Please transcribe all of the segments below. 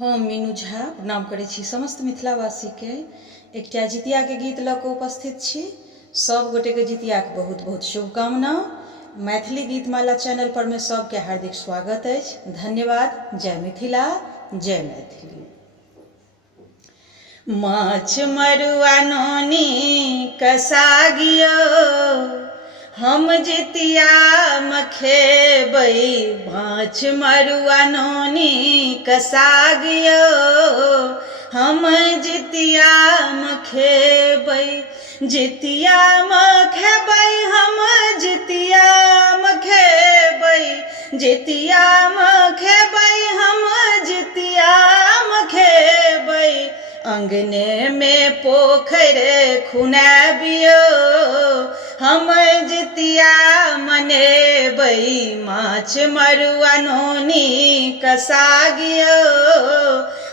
हम मीनू झा प्रणाम करै छी समस्त मिथिलावासी के एकटा जितिया के गीत लऽ कऽ उपस्थित छी। सब गोटे के जितिया के बहुत बहुत शुभकामना। मैथिली गीतमाला चैनल पर में सबके हार्दिक स्वागत अछि। धन्यवाद। जय मिथिला, जय मैथिली। माछ मरुआ नोनी कसागियो हम जितिया खेबै। माछ मरुआ नोनी कसागियो हम जितिया खेबै। जितिया खेबै हम जितिया खेबै। जितिया खेबै हम जितिया खेबै। अंगने में पोखर खुनाबियो हम जितिया मनेबै। माछ मरुआ नोनी कसागियो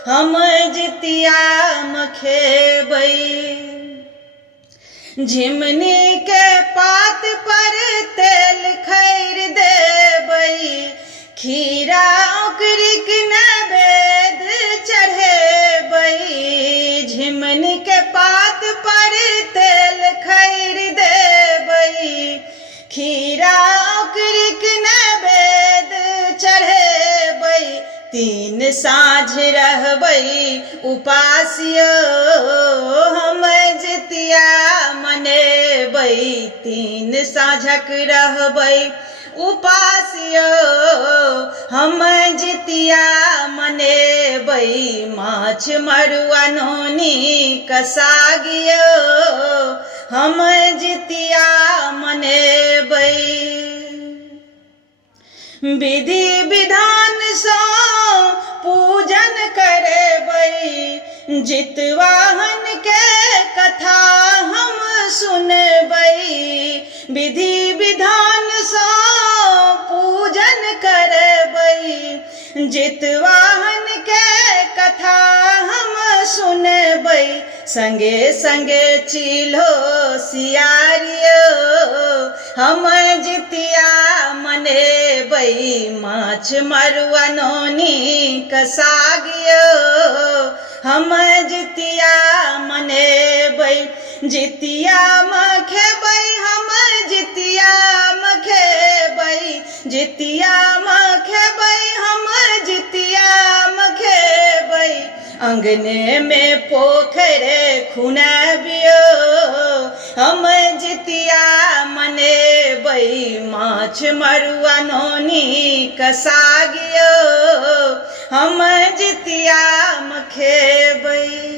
हम जितिया खेबै। झिमनी के पात पर तेल खैर देबै। खीरा ओकरीक नैवेद चढ़ेबै। झिमनी के पात पर तेल खैर देबै। खीरा ओकरीक नैवेद चढ़ेबै। तीन साँझ रहबै उपासियो हम जितिया मनेबै। तीन साँझक रहबै उपासियो हम जितिया मनेबै। माछ मरुआ नोनी कसागियो हम जितिया मनेबै। विधि विधान सँ पूजन करेबै। जितवाहन के कथा हम सुनबै। विधि विधान सँ पूजन करबै। जितवाहन के कथा हम सुनबै। संगे संगे चिल्हो सियारियो हम जितिया मनेबै। माछ मरुआ नोनी कसागियो हम जितिया मनेबै। जितिया खेबै हम जितिया खेबै। जितिया खेबै हम जितिया खेबै। अंगने में पोखर खुनाबियो हम जितिया मनेबै। माछ मरुआ नोनी कसागियो हम जितिया खेबै।